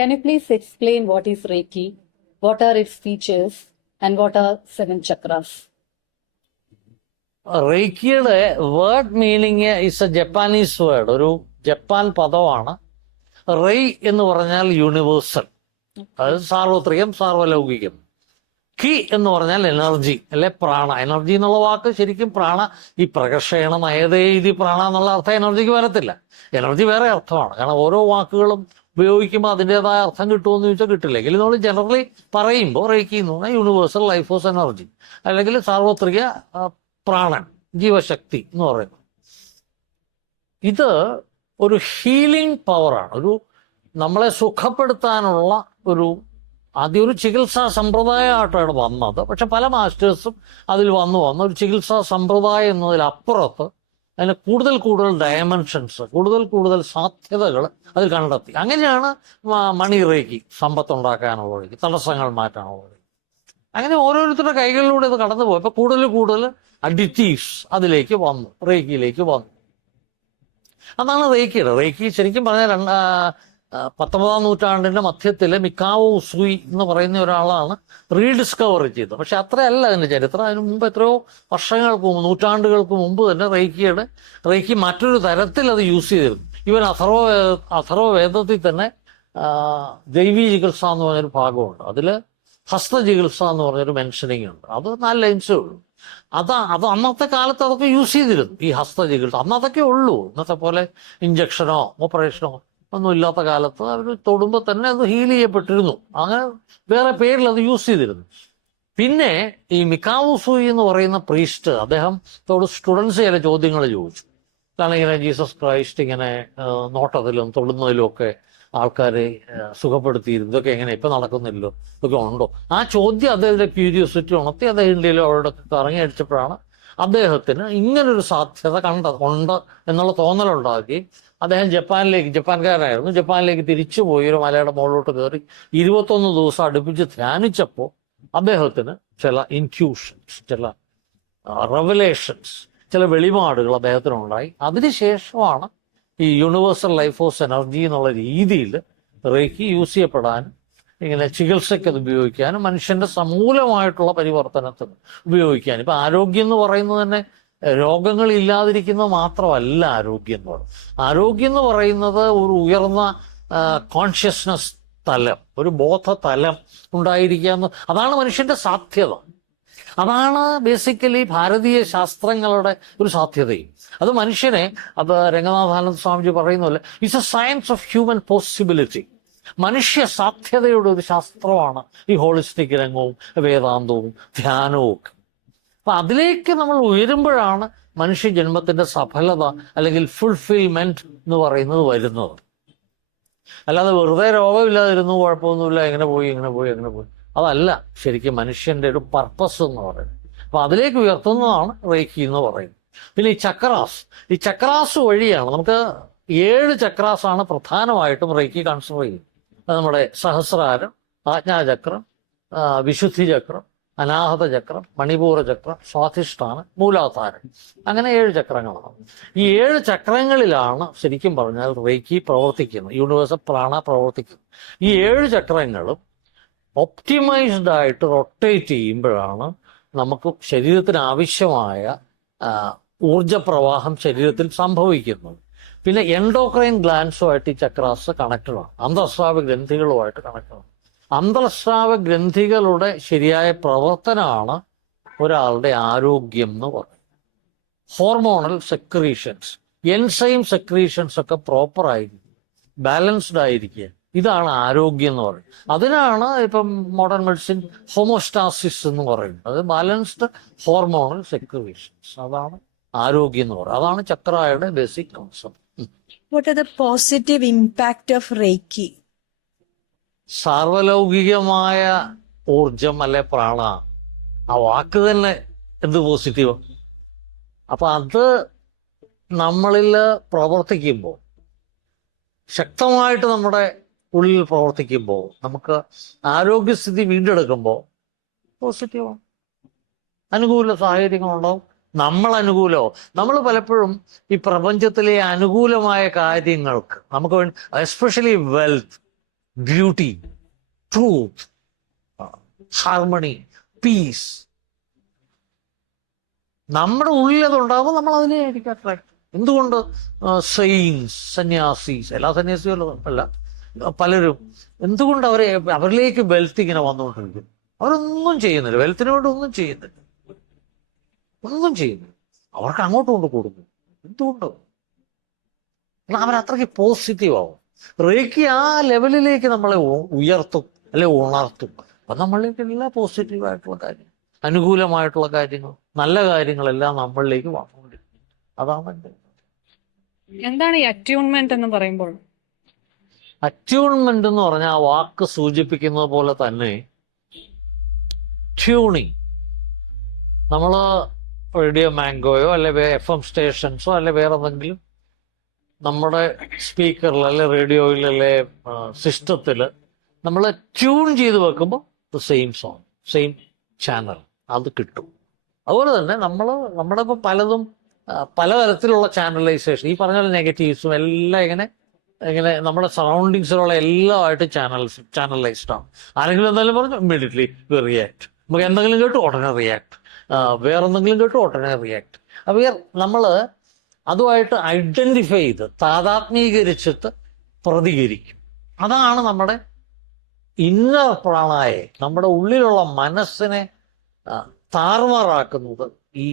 Can you please explain what is Reiki, what are its features, and what are seven chakras? റേക്കിയുടെ word meaning is a Japanese word, ഒരു Japan പദമാണ്. റെയ് എന്ന് പറഞ്ഞാൽ universal, അതായത് സാർവത്രികം, സാർവലൗകികം. കി എന്ന് പറഞ്ഞാൽ എനർജി, അല്ലെ പ്രാണ. എനർജി എന്നുള്ള വാക്ക് ശരിക്കും പ്രാണ, ഈ പ്രകർഷണം ഏതേ ഇത് പ്രാണ എന്നുള്ള അർത്ഥം എനർജിക്ക് വരത്തില്ല. എനർജി വേറെ അർത്ഥമാണ്. കാരണം ഓരോ വാക്കുകളും ഉപയോഗിക്കുമ്പോൾ അതിൻ്റെതായ അർത്ഥം കിട്ടുമെന്ന് ചോദിച്ചാൽ കിട്ടില്ല. എങ്കിലും നമ്മൾ ജനറലി പറയുമ്പോൾ റേക്കി എന്ന് പറഞ്ഞാൽ യൂണിവേഴ്സൽ ലൈഫ് ഫോഴ്സ് എനർജി, അല്ലെങ്കിൽ സാർവത്രിക പ്രാണൻ, ജീവശക്തി എന്ന് പറയുന്നത്. ഇത് ഒരു ഹീലിംഗ് പവറാണ്, ഒരു നമ്മളെ സുഖപ്പെടുത്താനുള്ള ആദ്യം ഒരു ചികിത്സാ സമ്പ്രദായമായിട്ടാണ് വന്നത്. പക്ഷെ പല മാസ്റ്റേഴ്സും അതിൽ വന്ന് ഒരു ചികിത്സാ സമ്പ്രദായം എന്നതിലപ്പുറത്ത് അതിന് കൂടുതൽ ഡയമെൻഷൻസ്, കൂടുതൽ സാധ്യതകൾ അതിൽ കണ്ടെത്തി. അങ്ങനെയാണ് മണി റേക്കി, സമ്പത്തുണ്ടാക്കാനുള്ള റേക്കി, തടസ്സങ്ങൾ മാറ്റാനുള്ള റേക്കി. അങ്ങനെ ഓരോരുത്തരുടെ കൈകളിലൂടെ ഇത് കടന്നു പോയപ്പോൾ കൂടുതൽ അഡിറ്റീവ്സ് അതിലേക്ക് വന്നു, റേക്കിയിലേക്ക് വന്നു. അതാണ് റേക്കിയുടെ. റേക്കി ശരിക്കും പറഞ്ഞാൽ 19-ാം നൂറ്റാണ്ടിന്റെ മധ്യത്തിൽ മിക്കാവോ ഉസുയി എന്ന് പറയുന്ന ഒരാളാണ് റീഡിസ്കവർ ചെയ്തത്. പക്ഷെ അത്രയല്ല അതിന്റെ ചരിത്രം. അതിന് മുമ്പ് എത്രയോ വർഷങ്ങൾക്ക് മുമ്പ്, നൂറ്റാണ്ടുകൾക്ക് മുമ്പ് തന്നെ റേക്കി മറ്റൊരു തരത്തിൽ അത് യൂസ് ചെയ്തിരുന്നു. ഈവൻ അഥർവ വേദത്തിൽ തന്നെ ദൈവീ ചികിത്സ എന്ന് പറഞ്ഞൊരു ഭാഗമുണ്ട്. അതിൽ ഹസ്തചികിത്സ എന്ന് പറഞ്ഞൊരു മെൻഷനിങ് ഉണ്ട്. അത് 4 ലൈൻസേ ഉള്ളൂ. അത് അന്നത്തെ കാലത്ത് അതൊക്കെ യൂസ് ചെയ്തിരുന്നു, ഈ ഹസ്തചികിത്സ. അന്നതൊക്കെ ഉള്ളൂ. ഇന്നത്തെ പോലെ ഇഞ്ചക്ഷനോ ഓപ്പറേഷനോ ഒന്നും ഇല്ലാത്ത കാലത്ത് അവർ തൊടുമ്പോൾ തന്നെ അത് ഹീൽ ചെയ്യപ്പെട്ടിരുന്നു. അങ്ങനെ വേറെ പേരിൽ അത് യൂസ് ചെയ്തിരുന്നു. പിന്നെ ഈ മിക്കാവോ ഉസുയി എന്ന് പറയുന്ന പ്രീസ്റ്റ്, അദ്ദേഹത്തോട് സ്റ്റുഡൻസ് ചില ചോദ്യങ്ങൾ ചോദിച്ചു. കാരണം ഇങ്ങനെ ജീസസ് ക്രൈസ്റ്റ് ഇങ്ങനെ നോട്ടത്തിലും തൊടുന്നതിലും ഒക്കെ ആൾക്കാരെ സുഖപ്പെടുത്തിയിരുന്നു, ഇതൊക്കെ എങ്ങനെ ഇപ്പം നടക്കുന്നില്ലോ, ഇതൊക്കെ ഉണ്ടോ? ആ ചോദ്യം അദ്ദേഹത്തിന്റെ ക്യൂരിയോസിറ്റി ഉണർത്തി. അദ്ദേഹം ഇന്ത്യയിലും അവിടെ കറങ്ങി അടിച്ചപ്പോഴാണ് അദ്ദേഹത്തിന് ഇങ്ങനൊരു സാധ്യത ഉണ്ട് എന്നുള്ള തോന്നലുണ്ടാക്കി. അദ്ദേഹം ജപ്പാൻകാരായിരുന്നു, ജപ്പാനിലേക്ക് തിരിച്ചുപോയി ഒരു മലയുടെ മുകളിലോട്ട് കയറി 21 ദിവസം അടുപ്പിച്ച് ധ്യാനിച്ചപ്പോൾ അദ്ദേഹത്തിന് ചില ഇൻറ്റ്യൂഷൻസ്, ചില റെവലേഷൻസ്, ചില വെളിപാടുകൾ അദ്ദേഹത്തിനുണ്ടായി. അതിനുശേഷമാണ് ഈ യൂണിവേഴ്സൽ ലൈഫ് ഫോഴ്സ് എനർജി എന്നുള്ള രീതിയിൽ റേക്കി യൂസ് ചെയ്യപ്പെടാനും ഇങ്ങനെ ചികിത്സയ്ക്ക് അത് ഉപയോഗിക്കാനും മനുഷ്യന്റെ സമൂലമായിട്ടുള്ള പരിവർത്തനത്തിന് ഉപയോഗിക്കാനും. ഇപ്പം ആരോഗ്യം എന്ന് പറയുന്നത് തന്നെ രോഗങ്ങൾ ഇല്ലാതിരിക്കുന്നത് മാത്രമല്ല ആരോഗ്യം എന്ന് പറയുന്നത്. ആരോഗ്യം എന്ന് പറയുന്നത് ഒരു ഉയർന്ന കോൺഷ്യസ്നസ് തലം, ഒരു ബോധതലം ഉണ്ടായിരിക്കുക. അതാണ് മനുഷ്യന്റെ സാധ്യത. അതാണ് ബേസിക്കലി ഭാരതീയ ശാസ്ത്രങ്ങളുടെ ഒരു സാധ്യതയും. അത് മനുഷ്യനെ, അത് രംഗനാഥാനന്ദ സ്വാമിജി പറയുന്ന പോലെ, it's A science of human possibility. മനുഷ്യ സാധ്യതയുടെ ഒരു ശാസ്ത്രമാണ് ഈ ഹോളിസ്റ്റിക് രംഗവും വേദാന്തവും ധ്യാനവും ഒക്കെ. അപ്പൊ അതിലേക്ക് നമ്മൾ ഉയരുമ്പോഴാണ് മനുഷ്യ ജന്മത്തിന്റെ സഫലത അല്ലെങ്കിൽ ഫുൾഫിൽമെന്റ് എന്ന് പറയുന്നത് വരുന്നത്. അല്ലാതെ വെറുതെ രോഗമില്ലാതിരുന്നു, കുഴപ്പമൊന്നുമില്ല, എങ്ങനെ പോയി അതല്ല ശരിക്കും മനുഷ്യന്റെ ഒരു പർപ്പസ് എന്ന് പറയുന്നത്. അപ്പൊ അതിലേക്ക് ഉയർത്തുന്നതാണ് റേക്കി എന്ന് പറയുന്നത്. പിന്നെ ഈ ചക്രാസ് വഴിയാണ് നമുക്ക് 7 ചക്രാസാണ് പ്രധാനമായിട്ടും റേക്കി കൺസിഡർ ചെയ്യുന്നത്. അത് നമ്മുടെ സഹസ്രാരം, ആജ്ഞാചക്രം, വിശുദ്ധി ചക്രം, അനാഹത ചക്രം, മണിപൂര ചക്രം, സ്വാധിഷ്ഠാനം, മൂലാധാരം, അങ്ങനെ 7 ചക്രങ്ങളാണ്. ഈ 7 ചക്രങ്ങളിലാണ് ശരിക്കും പറഞ്ഞാൽ റേക്കി പ്രവർത്തിക്കുന്നത്, യൂണിവേഴ്സൽ പ്രാണ പ്രവർത്തിക്കുന്നത്. ഈ 7 ചക്രങ്ങളും ഒപ്റ്റിമൈസ്ഡ് ആയിട്ട് റൊട്ടേറ്റ് ചെയ്യുമ്പോഴാണ് നമുക്ക് ശരീരത്തിന് ആവശ്യമായ ഊർജപ്രവാഹം ശരീരത്തിൽ സംഭവിക്കുന്നത്. പിന്നെ എൻഡോക്രൈൻ ഗ്ലാൻസുമായിട്ട് ഈ ചക്രാസ് കണക്റ്റഡാണ്, അന്തഃസ്രാവ ഗ്രന്ഥികളുമായിട്ട് കണക്റ്റഡാണ്. അന്തഃസ്രാവ ഗ്രന്ഥികളുടെ ശരിയായ പ്രവർത്തനമാണ് ഒരാളുടെ ആരോഗ്യം എന്ന് പറയുന്നത്. ഹോർമോണൽ സെക്രീഷൻസ്, എൻസൈം സെക്രീഷൻസ് ഒക്കെ പ്രോപ്പർ ആയിരിക്കും, ബാലൻസ്ഡ് ആയിരിക്കുക, ഇതാണ് ആരോഗ്യം എന്ന് പറയുന്നത്. അതിനാണ് ഇപ്പം മോഡേൺ മെഡിസിൻ ഹോമോസ്റ്റാസിസ് എന്ന് പറയുന്നത്. അത് ബാലൻസ്ഡ് ഹോർമോണൽ സെക്രീഷൻസ്, അതാണ് ആരോഗ്യം എന്ന് പറയുന്നത്. അതാണ് ചക്രായുടെ basic concept. What are the positive impact of Reiki? സാർവലൗകികമായ ഊർജം അല്ലെ പ്രാണ, ആ വാക്ക് തന്നെ എന്ത് പോസിറ്റീവ്. അപ്പൊ അത് നമ്മളിൽ പ്രവർത്തിക്കുമ്പോൾ, ശക്തമായിട്ട് നമ്മുടെ ഉള്ളിൽ പ്രവർത്തിക്കുമ്പോൾ, നമുക്ക് ആരോഗ്യസ്ഥിതി വീണ്ടെടുക്കുമ്പോൾ പോസിറ്റീവാണ്. അനുകൂല സാഹചര്യങ്ങളുണ്ടാവും, നമ്മൾ പലപ്പോഴും ഈ പ്രപഞ്ചത്തിലെ അനുകൂലമായ കാര്യങ്ങൾക്ക് നമുക്ക് വേണ്ടി, especially wealth, beauty, truth, harmony, peace. നമ്മുടെ ഉള്ളിൽ അതുണ്ടാകുമ്പോൾ നമ്മൾ അതിനെയായിരിക്കും അട്രാക്ട്. എന്തുകൊണ്ട് സെയിൻസ്, സന്യാസീസ്, എല്ലാ സന്യാസികളും അല്ല, പലരും എന്തുകൊണ്ട് അവരിലേക്ക് വെൽത്ത് ഇങ്ങനെ വന്നുകൊണ്ടിരിക്കും? അവരൊന്നും ചെയ്യുന്നില്ല, വെൽത്തിന് വേണ്ടി ഒന്നും ചെയ്യുന്നില്ല, ഒന്നും ചെയ്യുന്നില്ല. അവർക്ക് അങ്ങോട്ട് കൊണ്ട് കൊടുക്കും. എന്തുകൊണ്ട്? അവരത്രയ്ക്ക് പോസിറ്റീവ് ആവും. റേക്കി ആ ലെവലിലേക്ക് നമ്മളെ ഉയർത്തും, അല്ലെ ഉണർത്തും. അപ്പൊ നമ്മളിലേക്ക് എല്ലാ പോസിറ്റീവായിട്ടുള്ള കാര്യങ്ങൾ, അനുകൂലമായിട്ടുള്ള കാര്യങ്ങൾ, നല്ല കാര്യങ്ങളെല്ലാം നമ്മളിലേക്ക് വന്നുകൊണ്ടിരിക്കും. അതാണ് എൻ്റെ. എന്താണ് ഈ അറ്റ്യൂൺമെന്റ് എന്ന് പറയുമ്പോൾ? അറ്റ്യൂൺമെന്റ് എന്ന് പറഞ്ഞാൽ ആ വാക്ക് സൂചിപ്പിക്കുന്നത് പോലെ തന്നെ ട്യൂണിങ്. നമ്മൾ റേഡിയോ മാംഗോയോ അല്ലെ FM സ്റ്റേഷൻസോ അല്ലെ വേറെ എന്തെങ്കിലും നമ്മുടെ സ്പീക്കറിൽ അല്ലെ റേഡിയോയിൽ അല്ലെ സിസ്റ്റത്തിൽ നമ്മൾ ട്യൂൺ ചെയ്ത് വെക്കുമ്പോൾ സെയിം സോങ്, സെയിം ചാനൽ അത് കിട്ടും. അതുപോലെ തന്നെ നമ്മുടെ ഇപ്പോൾ പലതും പലതരത്തിലുള്ള ചാനലൈസേഷൻ, ഈ പറഞ്ഞ നെഗറ്റീവ്സും എല്ലാം ഇങ്ങനെ നമ്മുടെ സറൗണ്ടിങ്സിലുള്ള എല്ലാമായിട്ട് ചാനലൈസ്ഡ് ആണ്. ആരെങ്കിലും എന്തെങ്കിലും പറഞ്ഞു ഇമ്മീഡിയറ്റ്ലി റിയാക്ട്. നമുക്ക് എന്തെങ്കിലും കേട്ടു ഉടനെ റിയാക്ട്, വേറെന്തെങ്കിലും കേട്ടു ഉടനെ റിയാക്ട്. അപ്പോൾ നമ്മൾ അതുമായിട്ട് ഐഡന്റിഫൈ ചെയ്ത് താതാത്മീകരിച്ചിട്ട് പ്രതികരിക്കും. അതാണ് നമ്മുടെ ഇന്നർ പ്രാണായെ, നമ്മുടെ ഉള്ളിലുള്ള മനസ്സിനെ താറുമാറാക്കുന്നത് ഈ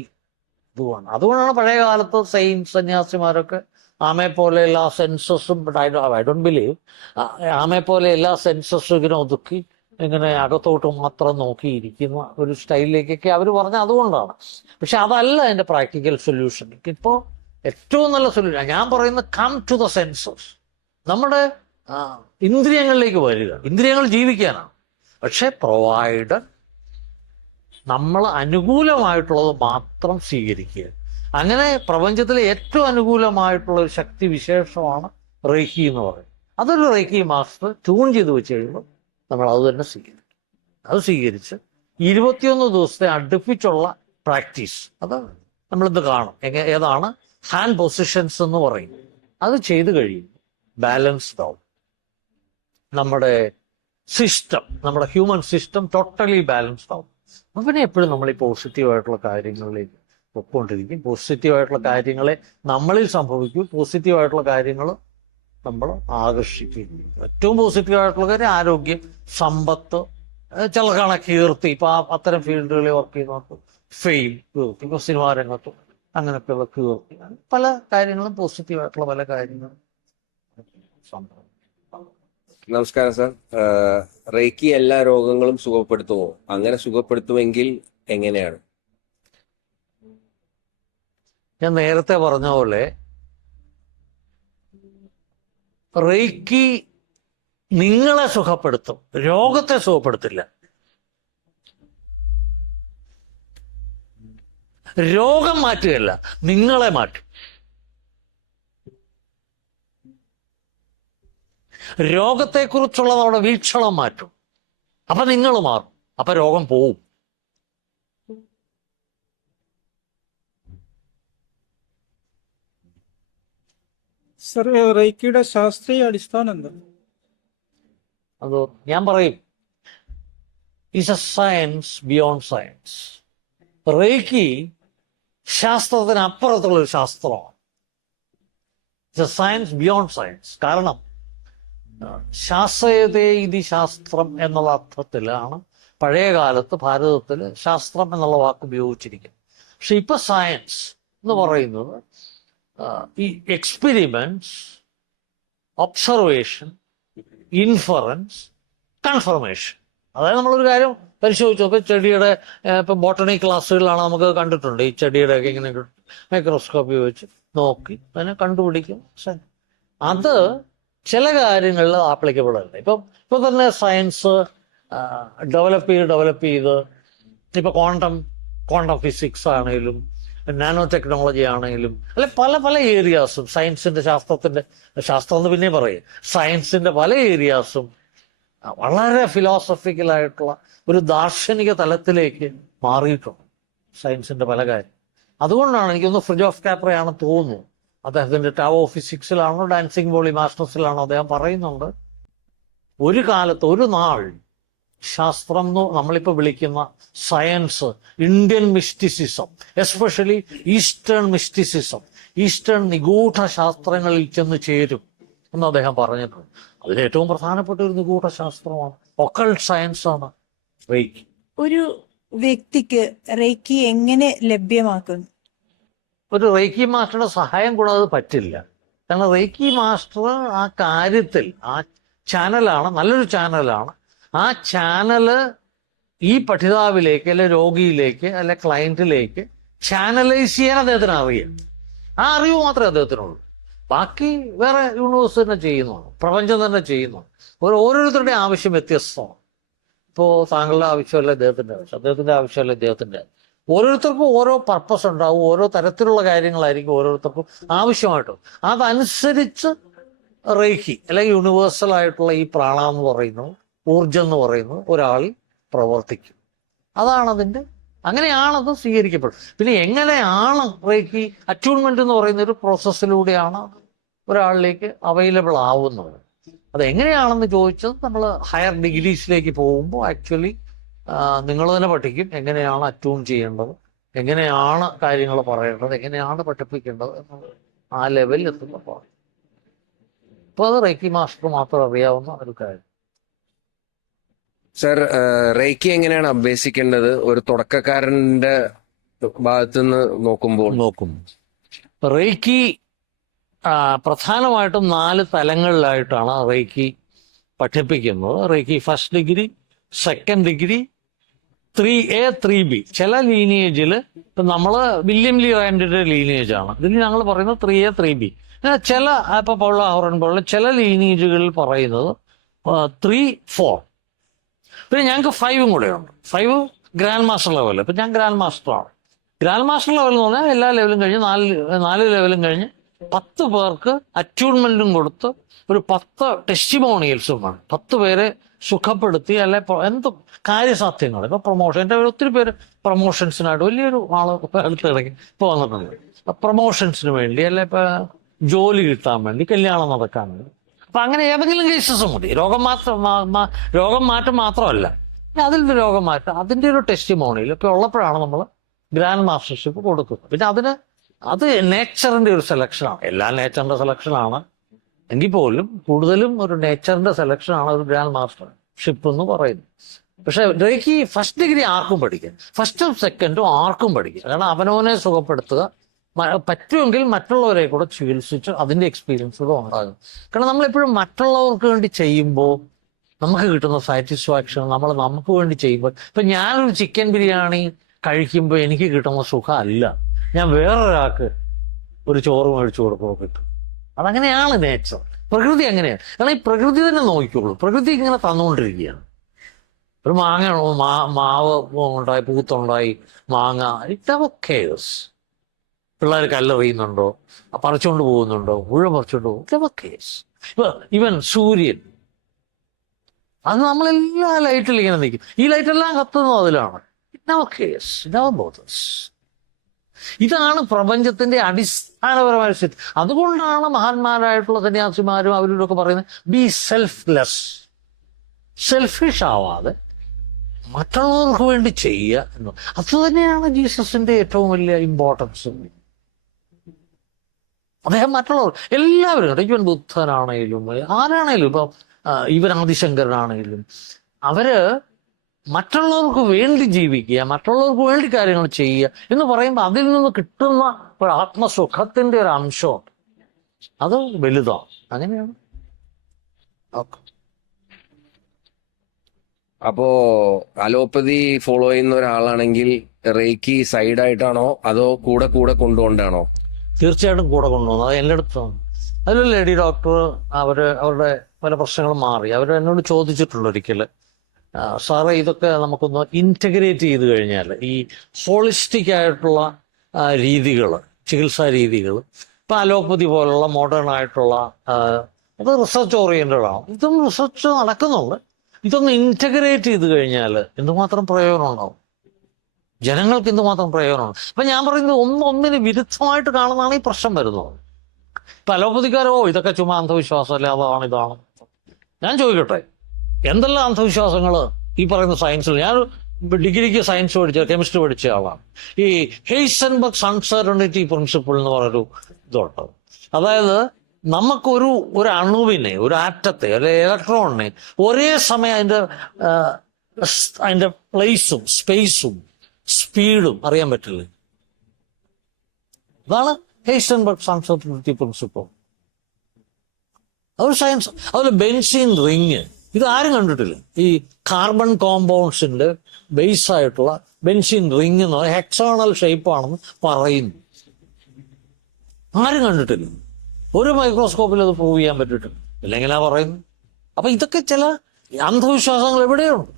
ഇതുമാണ്. അതുകൊണ്ടാണ് പഴയ കാലത്ത് സന്യാസിമാരൊക്കെ ആമയെ പോലെ എല്ലാ സെൻസസും, ഐ ഡോണ്ട് ബിലീവ് ആമയെ പോലെ എല്ലാ സെൻസസും ഇങ്ങനെ ഒതുക്കി ഇങ്ങനെ അകത്തോട്ട് മാത്രം നോക്കിയിരിക്കുന്ന ഒരു സ്റ്റൈലിലേക്കൊക്കെ അവർ പറഞ്ഞ അതുകൊണ്ടാണ്. പക്ഷെ അതല്ല അതിൻ്റെ പ്രാക്ടിക്കൽ സൊല്യൂഷൻ. ഇപ്പോൾ ഏറ്റവും നല്ല സൊല്യൂഷൻ ഞാൻ പറയുന്നത് കം ടു ദ സെൻസസ്. നമ്മുടെ ഇന്ദ്രിയങ്ങളിലേക്ക് വരിക. ഇന്ദ്രിയങ്ങൾ ജീവിക്കാനാണ്, പക്ഷെ പ്രൊവൈഡ് നമ്മൾ അനുകൂലമായിട്ടുള്ളത് മാത്രം സ്വീകരിക്കുക. അങ്ങനെ പ്രപഞ്ചത്തിലെ ഏറ്റവും അനുകൂലമായിട്ടുള്ള ഒരു ശക്തി വിശേഷമാണ് റേക്കി എന്ന് പറയുന്നത്. അതൊരു റേക്കി മാസ്റ്റർ ട്യൂൺ ചെയ്ത് വെച്ച് കഴിയുമ്പോൾ നമ്മൾ അത് തന്നെ സ്വീകരിക്കും. അത് സ്വീകരിച്ച് 21 ദിവസത്തെ അടുപ്പിച്ചുള്ള പ്രാക്ടീസ്, അത് നമ്മളിത് കാണും. ഏതാണ് ഹാൻഡ് പൊസിഷൻസ് എന്ന് പറയും. അത് ചെയ്ത് കഴിയും ബാലൻസ്ഡ് ആവും. നമ്മുടെ സിസ്റ്റം, നമ്മുടെ ഹ്യൂമൻ സിസ്റ്റം ടോട്ടലി ബാലൻസ്ഡ് ആവും. പിന്നെ എപ്പോഴും നമ്മൾ ഈ പോസിറ്റീവായിട്ടുള്ള കാര്യങ്ങളിലേക്ക് പൊയ്ക്കൊണ്ടിരിക്കും. പോസിറ്റീവായിട്ടുള്ള കാര്യങ്ങളെ നമ്മളിൽ സംഭവിക്കും. പോസിറ്റീവായിട്ടുള്ള കാര്യങ്ങൾ നമ്മൾ ആകർഷിക്കും. ഏറ്റവും പോസിറ്റീവായിട്ടുള്ള കാര്യം ആരോഗ്യം, സമ്പത്ത്, ചിലർക്കാണ് കീർത്തി. ഇപ്പൊ അത്തരം ഫീൽഡുകളിൽ വർക്ക് ചെയ്യുന്നവർക്ക് ഫെയിം, കീർത്തി. ഇപ്പൊ സിനിമാ രംഗത്തും അങ്ങനെയൊക്കെയുള്ള കീർത്തി, പല കാര്യങ്ങളും പോസിറ്റീവായിട്ടുള്ള പല കാര്യങ്ങളും സംഭവം. നമസ്കാരം സാർ. റേക്കി എല്ലാ രോഗങ്ങളും സുഖപ്പെടുത്തുമോ? അങ്ങനെ സുഖപ്പെടുത്തുമെങ്കിൽ എങ്ങനെയാണ്? ഞാൻ നേരത്തെ പറഞ്ഞ പോലെ റേക്കി നിങ്ങളെ സുഖപ്പെടുത്തും, രോഗത്തെ സുഖപ്പെടുത്തില്ല. രോഗം മാറ്റുകയല്ല, നിങ്ങളെ മാറ്റും. രോഗത്തെക്കുറിച്ചുള്ള നമ്മുടെ വീക്ഷണം മാറ്റും. അപ്പൊ നിങ്ങൾ മാറും, അപ്പൊ രോഗം പോവും. സർ, റേക്കിയുടെ ശാസ്ത്രീയ അടിസ്ഥാനം എന്താ? അത് ഞാൻ പറയും, is A science beyond science. Reiki ശാസ്ത്രത്തിന് അപ്പുറത്തുള്ളൊരു ശാസ്ത്രമാണ്. It's A science beyond science. കാരണം ശാസ്ത്രയതേ ഇതി ശാസ്ത്രം എന്നുള്ള അർത്ഥത്തിലാണ് പഴയ കാലത്ത് ഭാരതത്തിൽ ശാസ്ത്രം എന്നുള്ള വാക്ക് ഉപയോഗിച്ചിരിക്കുന്നത്. പക്ഷെ ഇപ്പൊ സയൻസ് എന്ന് പറയുന്നത് ഈ എക്സ്പെരിമെന്റ്സ്, ഒബ്സർവേഷൻ, ഇൻഫറൻസ്, കൺഫർമേഷൻ. അതായത് നമ്മളൊരു കാര്യം പരിശോധിച്ചു നോക്കുക. ചെടിയുടെ ഇപ്പൊ ബോട്ടണി ക്ലാസ്സുകളിലാണ് നമുക്ക് കണ്ടിട്ടുണ്ട്. ഈ ചെടിയുടെ ഒക്കെ ഇങ്ങനെ മൈക്രോസ്കോപ്പി വെച്ച് നോക്കി അതിനെ കണ്ടുപിടിക്കും. അത് ചില കാര്യങ്ങളിൽ ആപ്ലിക്കബിൾ അല്ല. ഇപ്പൊ തന്നെ സയൻസ് ഡെവലപ്പ് ചെയ്ത് ഇപ്പൊ ക്വാണ്ടം ഫിസിക്സ് ആണെങ്കിലും നാനോ ടെക്നോളജി ആണെങ്കിലും അല്ലെ പല ഏരിയാസും സയൻസിന്റെ ശാസ്ത്രം എന്ന് പിന്നെ പറയും, സയൻസിന്റെ പല ഏരിയാസും വളരെ ഫിലോസഫിക്കലായിട്ടുള്ള ഒരു ദാർശനിക തലത്തിലേക്ക് മാറിയിട്ടുണ്ട് സയൻസിന്റെ പല കാര്യം. അതുകൊണ്ടാണ് എനിക്കൊന്ന് ഫ്രിഡ്ജ് ഓഫ് കാപ്രയാണെന്ന് തോന്നുന്നു, അദ്ദേഹത്തിന്റെ ടാവോ ഫിസിക്സിലാണോ ഡാൻസിങ് ബോളി മാസ്റ്റേഴ്സിലാണോ അദ്ദേഹം പറയുന്നുണ്ട്, ഒരു കാലത്ത് ഒരു നാൾ ശാസ്ത്രം എന്ന് നമ്മളിപ്പോൾ വിളിക്കുന്ന science, Indian mysticism, especially eastern mysticism, eastern നിഗൂഢ ശാസ്ത്രങ്ങളിൽ ചെന്ന് ചേരും എന്ന് അദ്ദേഹം പറഞ്ഞിട്ടുണ്ട്. അതിൽ ഏറ്റവും പ്രധാനപ്പെട്ട ഒരു നിഗൂഢ ശാസ്ത്രമാണ് ഒക്കൾട്ട് സയൻസ് ആണ് റേക്കി. ഒരു വ്യക്തിക്ക് റേക്കി എങ്ങനെ ലഭ്യമാക്കുന്നു? ഒരു റേക്കി മാസ്റ്ററുടെ സഹായം കൂടാതെ പറ്റില്ല. കാരണം റേക്കി മാസ്റ്റർ ആ കാര്യത്തിൽ ആ ചാനലാണ്, നല്ലൊരു ചാനലാണ്. ആ ചാനല് ഈ പഠിതാവിലേക്ക് അല്ലെ രോഗിയിലേക്ക് അല്ലെ ക്ലയന്റിലേക്ക് ചാനലൈസ് ചെയ്യാൻ അദ്ദേഹത്തിന് അറിയാം. ആ അറിവ് മാത്രമേ അദ്ദേഹത്തിനുള്ളൂ. ബാക്കി വേറെ യൂണിവേഴ്സ് തന്നെ ചെയ്യുന്നു, പ്രപഞ്ചം തന്നെ ചെയ്യുന്നു. ഓരോരുത്തരുടെ ആവശ്യം വ്യത്യസ്തമാണ്. ഇപ്പോൾ താങ്കളുടെ ആവശ്യമല്ല അദ്ദേഹത്തിൻ്റെ ആവശ്യം, അദ്ദേഹത്തിൻ്റെ ആവശ്യമല്ല ഇദ്ദേഹത്തിൻ്റെ. ഓരോരുത്തർക്കും ഓരോ പർപ്പസ് ഉണ്ടാവും, ഓരോ തരത്തിലുള്ള കാര്യങ്ങളായിരിക്കും ഓരോരുത്തർക്കും ആവശ്യമായിട്ടും. അതനുസരിച്ച് റേക്കി അല്ലെങ്കിൽ യൂണിവേഴ്സൽ ആയിട്ടുള്ള ഈ പ്രാണ എന്ന് പറയുന്നു, ഊർജം എന്ന് പറയുന്നു ഒരാൾ പ്രവർത്തിക്കും. അതാണ് അതിൻ്റെ, അങ്ങനെയാണത് സ്വീകരിക്കപ്പെടും. പിന്നെ എങ്ങനെയാണ് റേക്കി അറ്റ്യൂൺമെന്റ് എന്ന് പറയുന്ന ഒരു പ്രോസസ്സിലൂടെയാണ് ഒരാളിലേക്ക് അവൈലബിൾ ആവുന്നത്. അതെങ്ങനെയാണെന്ന് ചോദിച്ചത് നമ്മൾ ഹയർ ഡിഗ്രീസിലേക്ക് പോകുമ്പോൾ ആക്ച്വലി നിങ്ങൾ തന്നെ പഠിക്കും എങ്ങനെയാണ് അറ്റ്യൂൺ ചെയ്യേണ്ടത്, എങ്ങനെയാണ് കാര്യങ്ങൾ പറയേണ്ടത്, എങ്ങനെയാണ് പഠിപ്പിക്കേണ്ടത് എന്നുള്ളത് ആ ലെവലിൽ എത്തുമ്പോൾ. അപ്പോൾ അത് റേക്കി മാസ്റ്റർ മാത്രം അറിയാവുന്ന ഒരു കാര്യം. സർ, റേക്കി എങ്ങനെയാണ് അഭ്യസിക്കേണ്ടത് ഒരു തുടക്കക്കാരന്റെ ഭാഗത്തു നിന്ന് നോക്കും? റേക്കി പ്രധാനമായിട്ടും 4 തലങ്ങളിലായിട്ടാണ് റേക്കി പഠിപ്പിക്കുന്നത്. Reiki first degree, second degree, 3A 3B. ചില ലീനിയേജിൽ ഇപ്പം നമ്മൾ വില്യം ലീ റാൻഡിന്റെ ലീനിയേജ് ആണ്, ഇതിൽ ഞങ്ങൾ പറയുന്നത് 3A 3B. ചില ഇപ്പൊ പൗള ഹോറൻ പോലുള്ള ചില ലീനിയേജുകളിൽ പറയുന്നത് 3, 4. പിന്നെ ഞങ്ങൾക്ക് 5 കൂടെ ഉണ്ട്. 5 ഗ്രാൻഡ് മാസ്റ്റർ ലെവൽ. ഇപ്പം ഞാൻ ഗ്രാൻഡ് മാസ്റ്ററാണ്. ഗ്രാൻഡ് മാസ്റ്റർ ലെവൽ എന്ന് പറഞ്ഞാൽ എല്ലാ ലെവലും കഴിഞ്ഞ് 4 ലെവലും കഴിഞ്ഞ് 10 പേർക്ക് അറ്റ്യൂൺമെന്റും കൊടുത്ത് ഒരു 10 ടെസ്റ്റിമോണിയൽസും വേണം. 10 പേരെ സുഖപ്പെടുത്തി അല്ലെ എന്ത് കാര്യസാധ്യങ്ങൾ. ഇപ്പൊ പ്രൊമോഷൻ, എൻ്റെ ഒത്തിരി പേര് പ്രൊമോഷൻസിനായിട്ട് വലിയൊരു ആള് അടുത്തിടയ്ക്ക് ഇപ്പോൾ വന്നിട്ടുണ്ട്. പ്രൊമോഷൻസിന് വേണ്ടി അല്ലെ ഇപ്പൊ ജോലി കിട്ടാൻ വേണ്ടി, കല്യാണം നടക്കാൻ വേണ്ടി. അപ്പൊ അങ്ങനെ ഏതെങ്കിലും കേസസ് മതി. രോഗം മാറ്റം മാത്രമല്ല, അതിൽ രോഗം മാറ്റം, അതിൻ്റെ ഒരു ടെസ്റ്റിമോണിയൽ ഒക്കെ ഉള്ളപ്പോഴാണ് നമ്മൾ ഗ്രാൻഡ് മാസ്റ്റർഷിപ്പ് കൊടുക്കുന്നത്. പിന്നെ അത് നേച്ചറിന്റെ ഒരു സെലക്ഷനാണ്. എല്ലാ നേച്ചറിന്റെ സെലക്ഷനാണ് എങ്കിൽ പോലും കൂടുതലും ഒരു നേച്ചറിന്റെ സെലക്ഷനാണ് ഒരു ഗ്രാൻഡ് മാസ്റ്റർഷിപ്പ് എന്ന് പറയുന്നത്. പക്ഷെ റേക്കി ഫസ്റ്റ് ഡിഗ്രി ആർക്കും പഠിക്കാം, ഫസ്റ്റും സെക്കൻഡും ആർക്കും പഠിക്കാം. കാരണം അവനവനെ സുഖപ്പെടുത്തുക, പറ്റുമെങ്കിൽ മറ്റുള്ളവരെ കൂടെ ചികിത്സിച്ച് അതിന്റെ എക്സ്പീരിയൻസ് കൂടെ ഉണ്ടാകും. കാരണം നമ്മളെപ്പോഴും മറ്റുള്ളവർക്ക് വേണ്ടി ചെയ്യുമ്പോൾ നമുക്ക് കിട്ടുന്ന സാറ്റിസ്ഫാക്ഷൻ, നമുക്ക് വേണ്ടി ചെയ്യുമ്പോൾ, ഇപ്പൊ ഞാനൊരു ചിക്കൻ ബിരിയാണി കഴിക്കുമ്പോൾ എനിക്ക് കിട്ടുന്ന സുഖമല്ല ഞാൻ വേറൊരാൾക്ക് ഒരു ചോറ് മേടിച്ചു കൊടുക്കുമ്പോൾ കിട്ടും. അതങ്ങനെയാണ് നേച്ചർ, പ്രകൃതി അങ്ങനെയാണ്. കാരണം ഈ പ്രകൃതി തന്നെ നോക്കിക്കോളൂ, പ്രകൃതി ഇങ്ങനെ തന്നുകൊണ്ടിരിക്കുകയാണ്. ഒരു മാവ് ഉണ്ടായി, പൂത്തുണ്ടായി, മാങ്ങ, ഇറ്റൊക്കേസ്. പിള്ളേർ കല്ലെറിയുന്നുണ്ടോ, പറിച്ചുകൊണ്ട് പോകുന്നുണ്ടോ, മുഴുവൻ പറിച്ചുകൊണ്ട് പോകും, ഇറ്റൊക്കേസ്. ഇവൻ സൂര്യൻ, അത് നമ്മളെല്ലാ ലൈറ്റിൽ ഇങ്ങനെ നിൽക്കും. ഈ ലൈറ്റെല്ലാം കത്തുന്നത് അതിലാണ്. ഇറ്റൊക്കേസ്, ഇറ്റോബോധസ്. ഇതാണ് പ്രപഞ്ചത്തിന്റെ അടിസ്ഥാനപരമായ സ്ഥിതി. അതുകൊണ്ടാണ് മഹാന്മാരായിട്ടുള്ള സന്യാസിമാരും അവരോടൊക്കെ പറയുന്നത് ബി സെൽഫ്ലെസ്. സെൽഫിഷ് ആവാതെ മറ്റുള്ളവർക്ക് വേണ്ടി ചെയ്യുക എന്ന്. അത് തന്നെയാണ് ജീസസിന്റെ ഏറ്റവും വലിയ ഇമ്പോർട്ടൻസ്. അദ്ദേഹം മറ്റുള്ളവർ എല്ലാവരും, ഈവൻ ബുദ്ധനാണേലും ആരാണേലും, ഇപ്പൊ ഈവൻ ആദിശങ്കരനാണേലും, അവര് മറ്റുള്ളവർക്ക് വേണ്ടി ജീവിക്കുക, മറ്റുള്ളവർക്ക് വേണ്ടി കാര്യങ്ങൾ ചെയ്യുക എന്ന് പറയുമ്പോൾ അതിൽ നിന്ന് കിട്ടുന്ന ഒരു ആത്മസുഖത്തിന്റെ ഒരു അംശമുണ്ട്. അത് വലുതാണ്. അങ്ങനെയാണ്. അപ്പോ അലോപ്പതി ഫോളോ ചെയ്യുന്ന ഒരാളാണെങ്കിൽ റേക്കി സൈഡായിട്ടാണോ അതോ കൂടെ കൊണ്ടുകൊണ്ടാണോ? തീർച്ചയായിട്ടും കൂടെ കൊണ്ടുപോകുന്നത്. അത് എൻ്റെ അടുത്താണ്. അതിലൊരു ലേഡി ഡോക്ടർ അവരുടെ പല പ്രശ്നങ്ങളും മാറി. എന്നോട് ചോദിച്ചിട്ടുള്ള ഒരിക്കൽ, സാറേ ഇതൊക്കെ നമുക്കൊന്ന് ഇൻറ്റഗ്രേറ്റ് ചെയ്ത് കഴിഞ്ഞാൽ ഈ ഹോളിസ്റ്റിക് ആയിട്ടുള്ള രീതികൾ, ചികിത്സാ രീതികൾ, ഇപ്പം അലോപ്പതി പോലുള്ള മോഡേൺ ആയിട്ടുള്ള അത് റിസർച്ച് ഓറിയൻറ്റഡ് ആണ്. ഇതും റിസർച്ച് നടക്കുന്നുണ്ട്. ഇതൊന്ന് ഇൻറ്റഗ്രേറ്റ് ചെയ്ത് കഴിഞ്ഞാൽ എന്തുമാത്രം പ്രയോജനം ഉണ്ടാവും, ജനങ്ങൾക്ക് എന്തുമാത്രം പ്രയോജനമാണ്. അപ്പം ഞാൻ പറയുന്നത് ഒന്നിന് വിരുദ്ധമായിട്ട് കാണുന്നതാണ് ഈ പ്രശ്നം വരുന്നത്. ഇപ്പം അലോപ്പതിക്കാരോ ഇതൊക്കെ ചുമ്മാ അന്ധവിശ്വാസം അല്ലെ, അതാണ് ഇതാണ്. ഞാൻ ചോദിക്കട്ടെ, എന്തെല്ലാം അന്ധവിശ്വാസങ്ങൾ ഈ പറയുന്ന സയൻസിൽ. ഞാൻ ഡിഗ്രിക്ക് സയൻസ് പഠിച്ച കെമിസ്ട്രി പഠിച്ച ആളാണ്. ഈ ഹെയ്സൻബർഗ് അൺസർട്ടനിറ്റി പ്രിൻസിപ്പിൾ എന്ന് പറഞ്ഞൊരു ഇതുണ്ട്. അതായത് നമുക്കൊരു അണുവിനെ, ഒരു ആറ്റത്തെ, ഒരു ഇലക്ട്രോണിനെ ഒരേ സമയം അതിന്റെ പ്ലേസും സ്പേസും സ്പീഡും അറിയാൻ പറ്റില്ല. അതാണ് ഹെയ്സൻബർഗ് അൺസർട്ടനിറ്റി പ്രിൻസിപ്പിൾ. അതൊരു സയൻസ്. അതുപോലെ ബെൻസീൻ റിങ്, ഇത് ആരും കണ്ടിട്ടില്ല. ഈ കാർബൺ കോമ്പൗണ്ട്സിന്റെ ബേസ് ആയിട്ടുള്ള ബെൻസീൻ റിങ് എന്ന് പറഞ്ഞാൽ ഹെക്സോണൽ ഷേപ്പാണെന്ന് പറയുന്നു. ആരും കണ്ടിട്ടില്ല. ഒരു മൈക്രോസ്കോപ്പിൽ അത് പ്രൂവ് ചെയ്യാൻ പറ്റിയിട്ടില്ല. ഇല്ലെങ്കിലാ പറയുന്നു. അപ്പൊ ഇതൊക്കെ ചില അന്ധവിശ്വാസങ്ങൾ എവിടെയുണ്ട്.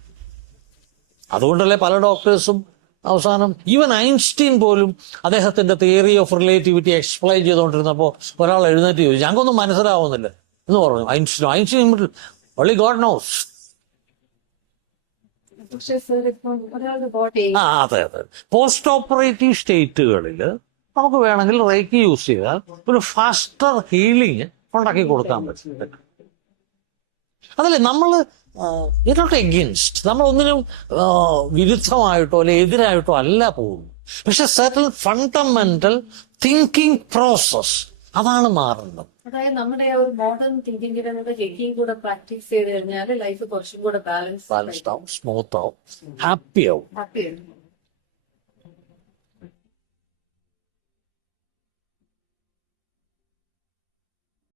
അതുകൊണ്ടല്ലേ പല ഡോക്ടേഴ്സും അവസാനം ഈവൻ ഐൻസ്റ്റീൻ പോലും അദ്ദേഹത്തിന്റെ തിയറി ഓഫ് റിലേറ്റിവിറ്റി എക്സ്പ്ലെയിൻ ചെയ്തുകൊണ്ടിരുന്നപ്പോൾ ഒരാൾ എഴുന്നേറ്റ് ചോദിച്ചു, ഞങ്ങൾക്കൊന്നും മനസ്സിലാവുന്നില്ല എന്ന് പറഞ്ഞു. Einstein only God knows. അതെ. പോസ്റ്റ് ഓപ്പറേറ്റീവ് സ്റ്റേറ്റുകളിൽ നമുക്ക് വേണമെങ്കിൽ റേക്കി യൂസ് ചെയ്താൽ ഒരു ഫാസ്റ്റർ ഹീലിംഗ് ഉണ്ടാക്കി കൊടുക്കാൻ പറ്റും. അതല്ലേ നമ്മൾ നോട്ട് എഗെയിൻസ്റ്റ്, നമ്മൾ ഒന്നിനും വിരുദ്ധമായിട്ടോ അല്ലെ എതിരായിട്ടോ അല്ല പോകുന്നു. പക്ഷെ സെർട്ടൻ ഫണ്ടമെന്റൽ തിങ്കിങ് പ്രോസസ് അതാണ് മാറുന്നത്. അതായത് നമ്മുടെ ആ ഒരു മോഡേൺ തിങ്കിങ്ങിനെ റേക്കിയും കൂടെ പ്രാക്ടീസ് ചെയ്ത് കഴിഞ്ഞാൽ ലൈഫ് കുറച്ചും കൂടെ ബാലൻസ്ഡ് ആവും, സ്മൂത്ത് ആവും, ഹാപ്പി ആവും. ഹാപ്പി ആയിരുന്നു.